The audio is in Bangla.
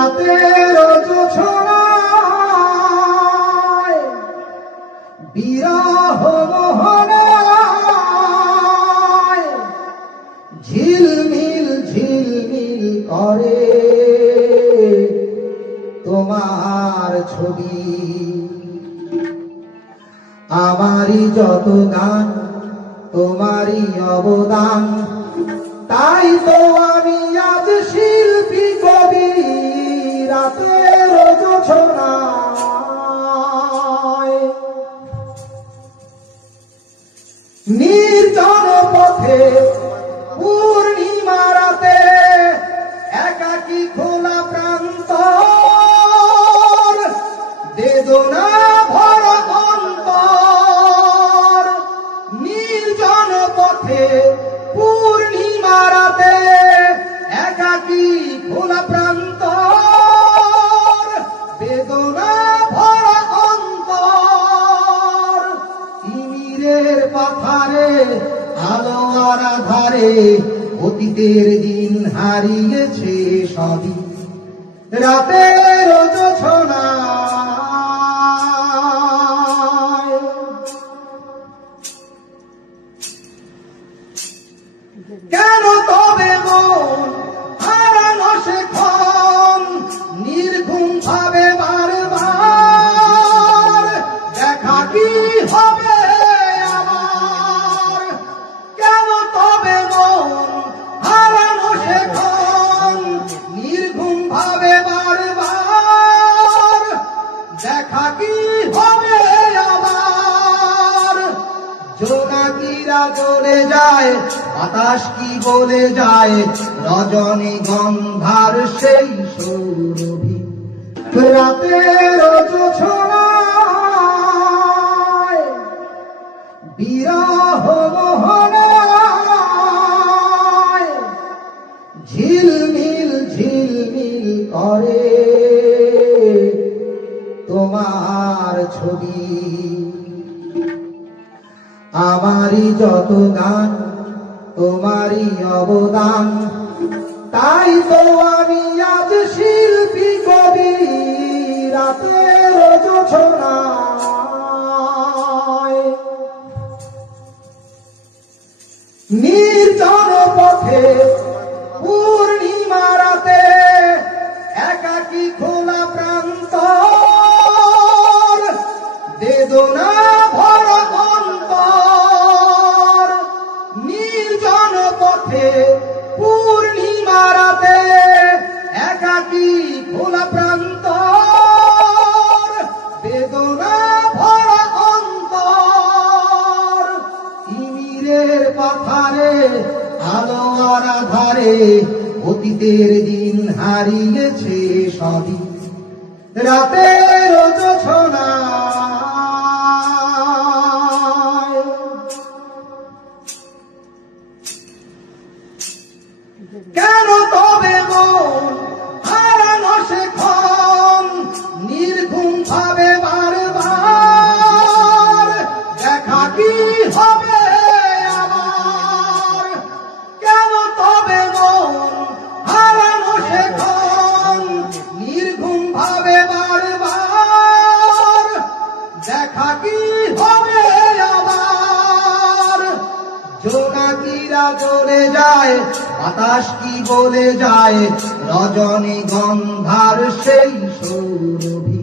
রাতের জোছনায় বিরহ মোহনায় ঝিলমিল ঝিলমিল করে তোমার ছবি। আমারই যত গান তোমারই অবদান, তাই তো আমি আজ শিল্পী কবি। রাতের জোছনায় নির্জন পথে পূর্ণিমা রাতে একাকী খোলা প্রান্তর, বেদনা ভরা অন্তর। নির্জন পথে পূর্ণিমা রাতে একাকী খোলা প্রান্তর, বেদনা ভরা অন্তর। তিমিরের পাথারে আলো আর আধারে অতীতের দিন হারিয়েছে সবই। রাতের জোছনায় কেন তবে মন হারানো সেক্ষণ নির্ঘুম ভাবে বারবার? দেখা কি হবে আমার? কেন তবে মন হারানো সেক্ষণ নির্ঘুম ভাবে বারবার? দেখা কি হবে আবার? জোনাকিরা জ্বলে যায়, বাতাস কি বলে যায়, রজনী গন্ধার সেই সৌরভী। রাতের জোছনায় বিরহ মোহনায় ঝিলমিল ঝিলমিল করে তোমার ছবি। আমারই যত গান তোমারই অবদান, তাই তো আমি আজ শিল্পী কবি। রাতের জোছনায় নির্জন পথে পূর্ণিমা রাতে একাকী খোলা প্রান্তর, বেদনা ভরা অন্তর। নির্জন পথে পূর্ণিমা রাতে একাকী খোলা প্রান্তর, বেদনা ভরা অন্তর। তিমিরের পাথারে আলো আর আধারে অতীতের দিন হারিয়েছে সবই। রাতের জোছনায় কেন তবে মন হারানো সেক্ষণ নির্ঘুম ভাবে বারবার? দেখা কি হবে আমার? কেন তবে মন হারানো সেক্ষণ নির্ঘুম ভাবে বারবার? দেখা কি হবে আবার? জোনাকিরা জ্বলে যায়, বাতাস কি বলে যায়, রজনী গন্ধার সেই সৌরভী।